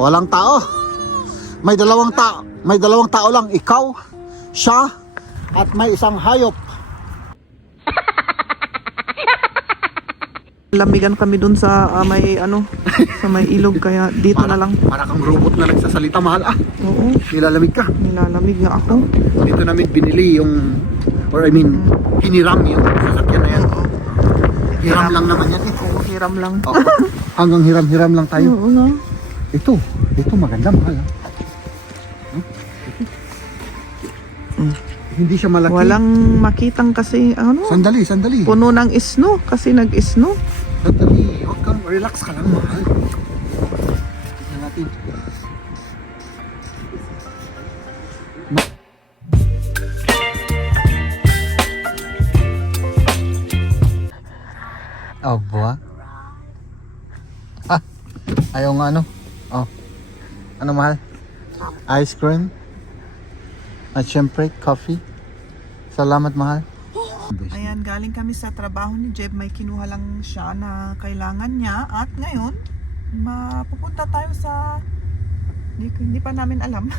Walang tao. May dalawang tao lang, ikaw, siya, at may isang hayop. Lamigan kami dun sa may sa may ilog, kaya dito na lang. Para kang robot na nagsasalita, mahal. Oo, Nilalamig ka. nilalamig nga ako. Dito namin binili yung, hiniram yung sasakyan na yan. Hiram lang naman yan eh. Oo, hiram lang. Hanggang hiram-hiram lang tayo. Oo nga. Ito maganda, mahal. Hindi siya malaki. Walang makitang kasi Sandali. puno ng isno kasi nag-isno. Sandali, huwag kang relax ka lang, mahal. Tignan natin. Oh, buwa. Ayaw nga ano mahal? Ice cream? At syempre, coffee. Salamat, mahal. Ayan, galing kami sa trabaho ni Jeb. May kinuha lang siya na kailangan niya. At ngayon, mapupunta tayo sa... Hindi pa namin alam.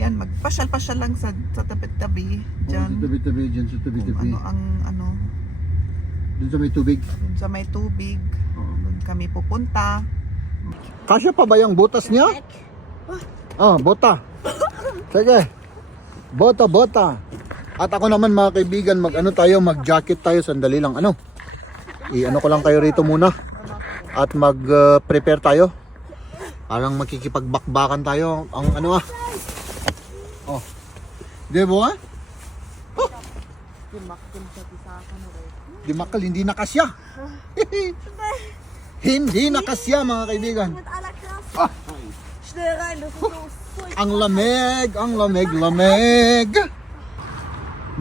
Yan, magpasyal-pasyal lang sa tabi-tabi. Diyan. Sa tabi-tabi. Doon Doon sa may tubig. sa may tubig. Doon kami pupunta. Kasya pa ba yung butas niya? Bota. Sige. Bota. At ako naman, mga kaibigan, mag-jacket tayo. Sandali lang, I-ano ko lang kayo rito muna. At mag-prepare tayo. Parang makikipagbakbakan tayo. Ang Di ba? Dimakal, hindi nakasya. Hindi nakasya, mga kaibigan. Ang lamig.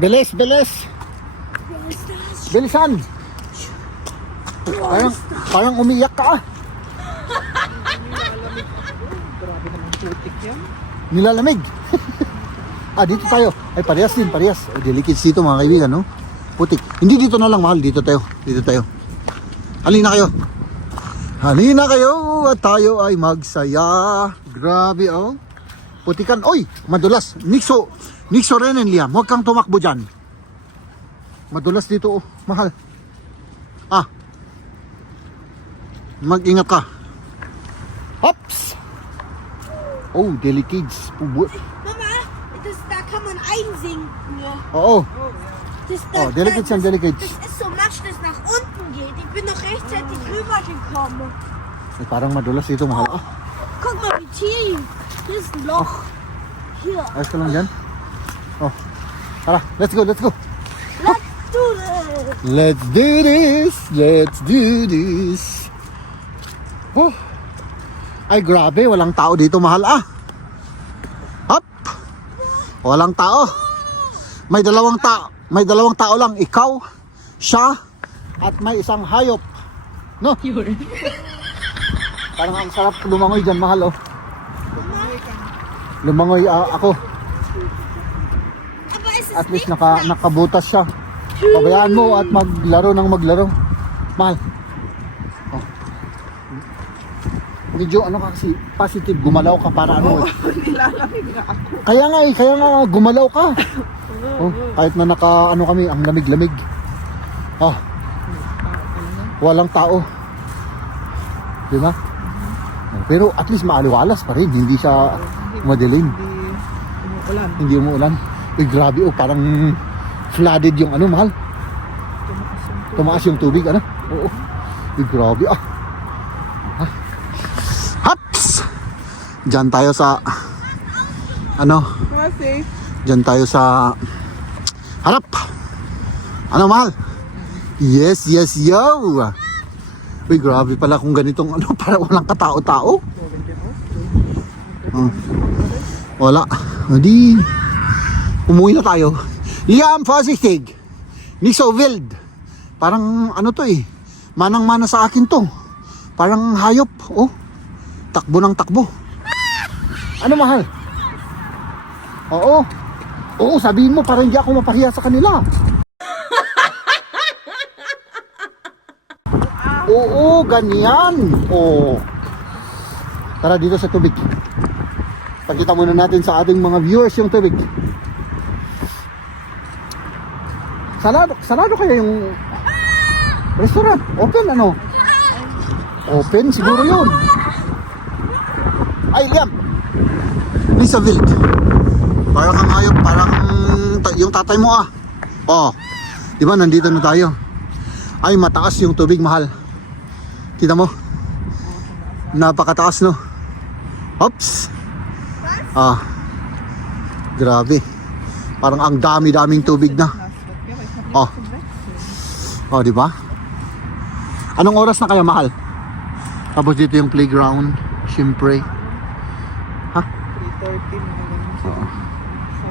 Bilis. Bilisan. Parang umiyak ka. Nilalamig. Dito tayo. Ay, parehas. Delicate dito, mga kaibigan, no? Putik. Hindi dito na lang, mahal. Dito tayo. Halina kayo at tayo ay magsaya. Grabe, Putikan. Oy, madulas. Nikso rin, Liam. Huwag kang tumakbo dyan. Madulas dito, mahal. Mag-ingat ka. Hops! Oh, delicates. Mama, da kann man einsinken. Oo. Da delicates yan, delicates. Das ist so Matsch, das nach unten geht. Ich bin noch rechtzeitig rübergekommen. Parang madulas dito, mahal. Guck mal, wie tief. Hier ist ein Loch. Hier. Ayos ka lang dyan. Tara, let's go. Let's do this. Let's do this. Ay, grabe, walang tao dito, mahal. Hop. Walang tao. May dalawang tao lang, ikaw, siya, at may isang hayop. No? Parang ang sarap lumangoy dyan, mahal, Lumangoy ako. Aber es ist At least nicht nakabutas siya. Pabayaan mo at maglaro. Mahal. Medyo kasi positive, gumalaw ka para Nilalamig nga ako. Kaya nga gumalaw ka. Kahit na kami, ang lamig-lamig. Walang tao. Di ba? Pero at least maaliwalas pa rin, hindi siya madilim. Hindi umuulan. Grabe, parang flooded yung mahal. Tumaas yung tubig, Oo. Grabe, Hops! Diyan tayo sa Diyan tayo sa harap. Mahal? Yes, yo! Grabe pala kung ganitong para walang katao-tao. Wala. Hindi. Umuwi na tayo. Liam, vorsichtig. Nicht so wild. Parang manang-mana sa akin to. Parang hayop. Takbo ng takbo. Mahal? Oo, sabihin mo para hindi ako mapahiya sa kanila. Oo, ganyan. Tara dito sa tubig. Pakita muna natin sa ating mga viewers yung tubig. Sarado kaya yung restaurant? Open ano? Open siguro yun. Ay, Liam! Lisa Wild. Parang kang hayop, parang yung tatay mo ah. Oh, di ba nandito na tayo? Ay, mataas yung tubig, mahal. Kita mo? Napakataas, no? Oops! Ah, grabe. Parang ang dami-daming tubig na. Oh. Oh, di ba? Anong oras na kaya, mahal? Tapos dito yung playground, syempre. Ha?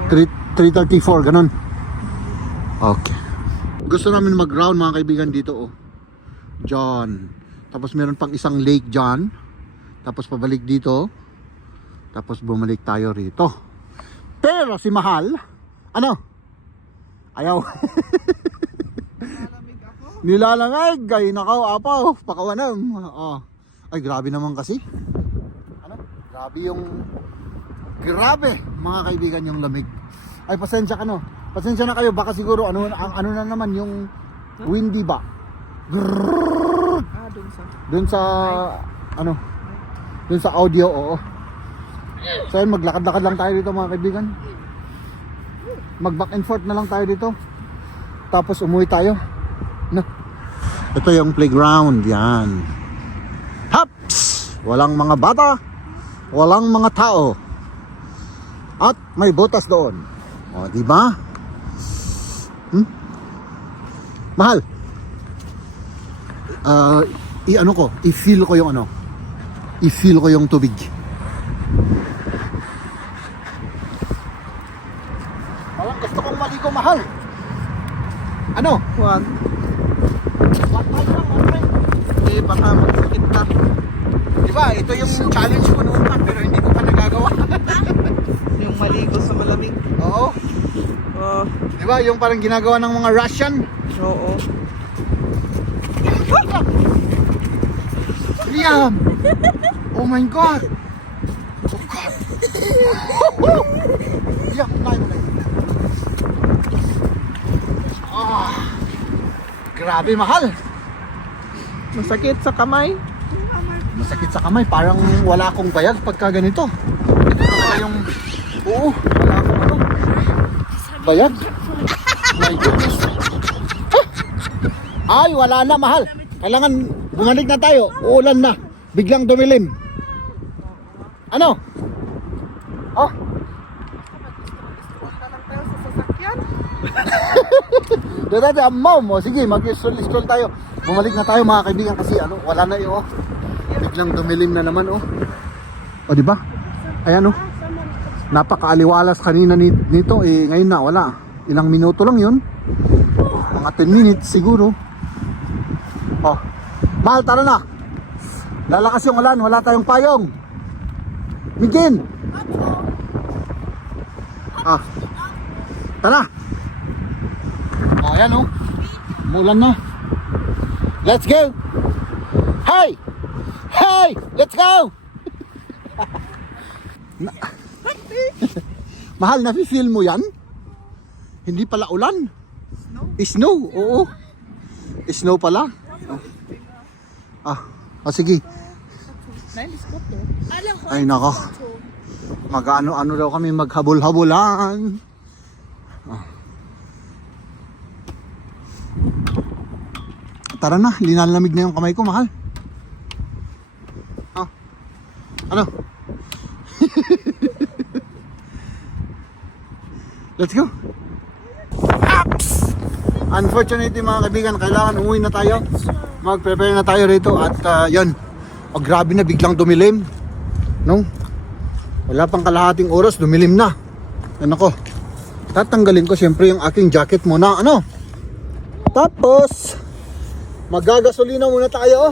3:34, ganun. Okay. Gusto namin mag-ground mga kaibigan dito, oh. Diyan. Tapos meron pang isang lake diyan. Tapos pabalik dito. Tapos bumalik tayo rito. Pero si Mahal, ano? Ayaw. Nilalamig. Ay, nakaw, apaw. Pakawanam. Oh. Ay, grabe naman kasi. Ano? Grabe, mga kaibigan, yung lamig. Ay, pasensya ka, no? Pasensya na kayo. Baka siguro, ano na naman, yung windy ba? Grrrr. Dun sa, ano? Dun sa audio, oo. So yun, maglakad-lakad lang tayo dito mga kaibigan. Mag back and forth na lang tayo dito. Tapos umuwi tayo. No. Ito yung playground, yan. Haps! Walang mga bata, walang mga tao. At may butas doon. O, di ba? Mahal. I-feel ko yung ano. I-feel ko yung tubig. Parang gusto kong maligo, mahal. Ano? Huwag. One time lang, one time. Eh, baka magsakit ka. Diba, ito yung challenge ko noon pa, pero hindi ko pa nagagawa. Yung maligo sa malamig. Oo. Oh, Diba, yung parang ginagawa ng mga Russian. oo. Liam! Oh my God! Oh God! Liam, unahin mo na yun. Ah, grabe, mahal! Masakit sa kamay. Masakit sa kamay, parang wala akong bayag pagka ganito. Ito na yung... Oo, wala akong ano. Bayag. My goodness. Ah! Ay, wala na, mahal. Kailangan bumalik na tayo. Uulan na. Biglang dumilim. Ano? Oh, Punta lang tayo sa sasakyan. dati amaw mo. Sige, mag-scroll tayo. Bumalik na tayo mga kaibigan kasi ano, wala na yun. Oh. Biglang dumilim na naman, oh. O, di ba? Ayan, oh. Napakaaliwalas kanina nito, eh ngayon na wala. Ilang minuto lang 'yun. Mga 10 minutes siguro. Oh. Mahal, tara na. Lalakas yung ulan, wala tayong payong. Migin. Ah. Tara. Oh, ayan, oh. Mulan na. Let's go. Hey! Hey! Let's go! Mahal, nafe-feel mo yan? Hindi pala ulan. Snow, oo. Snow pala. Sige. Ay, nako. Mag-ano-ano daw kami, maghabol-habulan. Tara na, linalamig na yung kamay ko, mahal. Ano? Let's go. Apps! Unfortunately mga kaibigan, kailangan umuwi na tayo. Mag-prepare na tayo rito at yun. Oh, grabe na, biglang dumilim. No? Wala pang kalahating oras, dumilim na. Ano ko? Tatanggalin ko siyempre yung aking jacket muna. Ano? Tapos magagasolina muna tayo.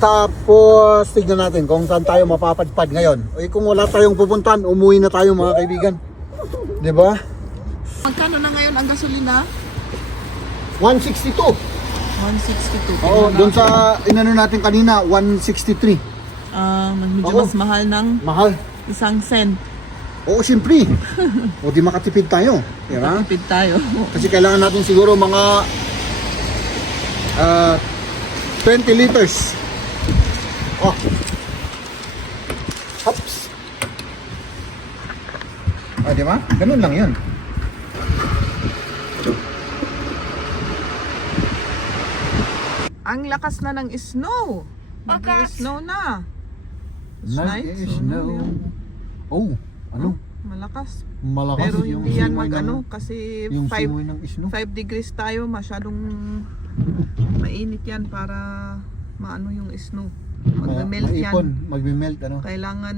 Tapos tignan natin kung saan tayo mapapadpad ngayon. O kung wala tayong pupuntahan, umuwi na tayo mga kaibigan. 'Di ba? Magkano na ngayon ang gasolina? 162. 162. Oo, doon sa inano natin kanina 163. Medyo Oo. mas mahal ng Mahal. 1 cent. Oo, siyempre. O di makatipid tayo. Diba? Tipid tayo. Kasi kailangan natin siguro mga 20 liters. Oh. Hops. Ah, di ba? Ganun lang yun. Ang lakas na ng snow. Mag-snow na. Night, Snow. Oh, ano? Malakas. Malakas Pero yung hindi yan simoy mag-ano ng, kasi yung 5 simoy ng snow. degrees tayo, masyadong mainit yan para maano yung snow. Kaya Magme-melt yan. maipon, magme-melt ano. Kailangan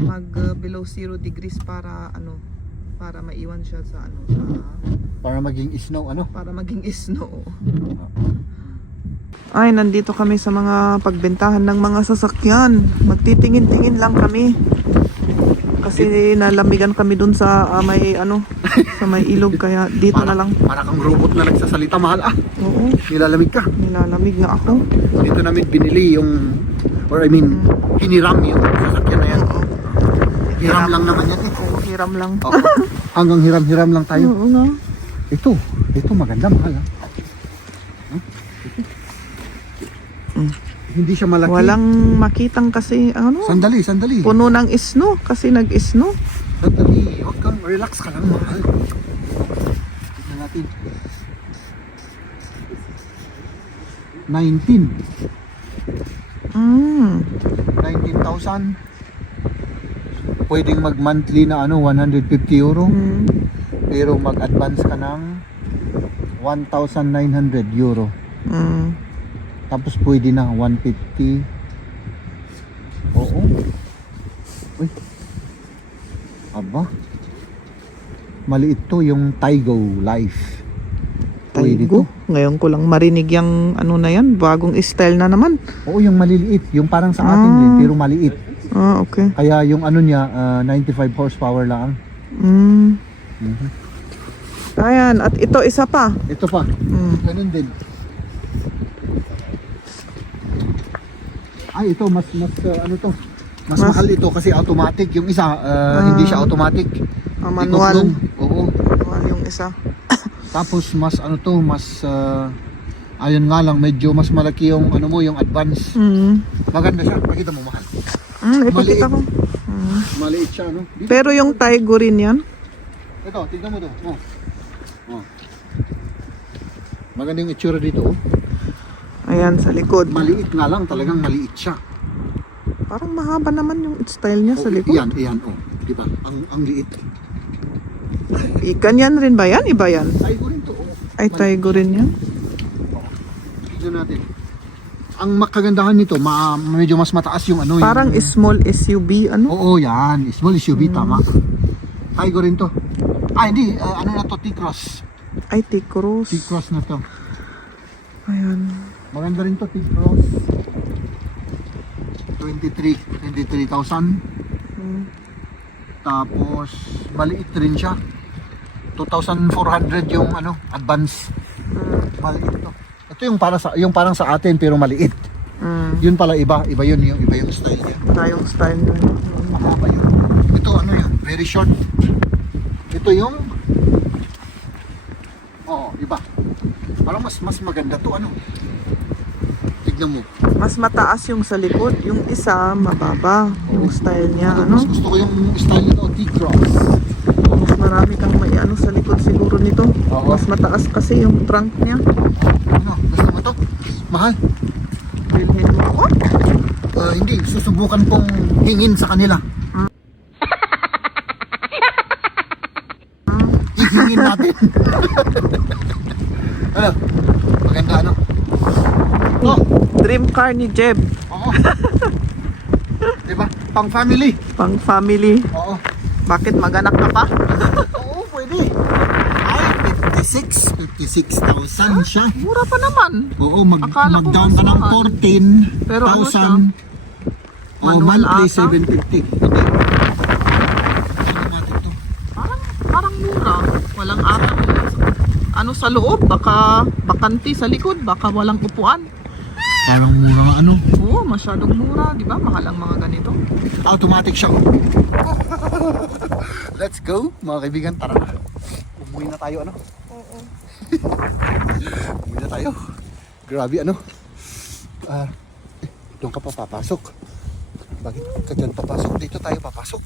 mag below 0 degrees para ano, para maiwan siya sa ano, sa Para maging snow ano. para maging snow. Ay, nandito kami sa mga pagbentahan ng mga sasakyan. Magtitingin-tingin lang kami. Kasi nalamigan kami dun sa may ano, sa may ilog kaya dito na lang. Para kang robot na nagsasalita, mahal ah. Oo, Nilalamig ka. nilalamig nga ako. Dito namin binili yung, or I mean, hiniram yung sasakyan na yan. Hiram lang naman yan eh. Oo, hiram lang. Oo. Hanggang hiram-hiram lang tayo. Oo nga. Ito maganda, mahal ah. Huh? Hindi siya malaki. Walang makitang kasi ano, Sandali. puno ng snow kasi nag-snow. Sandali. Huwag kang relax ka lang, mahal. Tignan natin. 19,000. Pwedeng mag-monthly na ano, 150 euro. Pero mag-advance ka ng 1,900 euro. Tapos pwede na 150. Oo. Uy. Aba. Maliit to yung Taigo Life. Pwede to. Ngayon ko lang marinig yung ano na yan, bagong style na naman. Oo, yung maliliit. Yung parang sa atin din, pero maliit. Ah, okay. Kaya yung ano niya, 95 horsepower lang. Ayan, at ito isa pa. Ito pa. Ganun din. Ay, ito mas ano to? Mas mahal ito kasi automatic. Yung isa hindi siya automatic. Manual. Ikutlong. Oo. Manual yung isa. Tapos mas ano to, mas ayun nga lang medyo mas malaki yung ano mo, yung advance. Maganda siya. Makita mo, mahal. Ipakita ko. Maliit siya, no? Dito. Pero yung Taigo rin yan. Ito, tignan mo to. Oh. Oh. Maganda yung itsura dito, oh. Ayan, sa likod. Maliit nga lang, talagang maliit siya. Parang mahaba naman yung style niya sa Oh, likod. Iyan, oh. Di ba? Ang liit. Ganyan rin ba yan? Iba yan? Taigo rin to, oh. Ay, Taigo rin yan. Tignan natin. Ang makagandahan nito, medyo mas mataas yung ano. Parang yung, small SUV, ano? Oo, yan. Small SUV, tama. Taigo rin to. Hindi. Ano na to? T-Cross. Ay, T-Cross. T-Cross na to. Ayan. Maganda rin to, T-Cross. 23,000. Tapos, maliit rin siya. 2,400 yung ano, advance. Maliit to. Ito yung parang sa atin pero maliit. Yun pala iba yun yung style niya. Tayong style nyo. Mahaba yun. Ito ano yun, very short. Ito yung iba. Parang mas maganda to ano. Tignan mo. Mas mataas yung sa likod. Yung isa, mababa. Yung style niya, ano? Mas gusto ko yung style nito, T-Cross. Mas marami kang may ano sa likod siguro nito. Oo. Mas mataas kasi yung trunk niya. Ano, gusto mo to? Mahal. Bilhin mo ako? Hindi, susubukan kong hingin sa kanila. Hihingin natin. Ano? Maganda ano? Oh, Dream car ni Jeb. oo. Diba? Pang family. Pang family. Oo. Bakit maganak ka pa? Oo, pwede. Ay, 56,000 siya. Mura pa naman. Oo, Akala ko mag-down mas ka ng mahal. 14,000. Pero ano siya? Monthly Manual ata? 750. Hindi. Automatic to. Parang mura. Walang atang ano sa loob. Baka bakanti sa likod. Baka walang upuan. Parang mura nga ano. Oo, masyadong mura, di ba? Mahal ang mga ganito. Automatic siya. Let's go, mga kaibigan. Tara na. Umuwi na tayo, ano? Oo. Umuwi na tayo. Grabe, ano? Doon ka pa papasok. Bakit ka dyan papasok? Dito tayo papasok.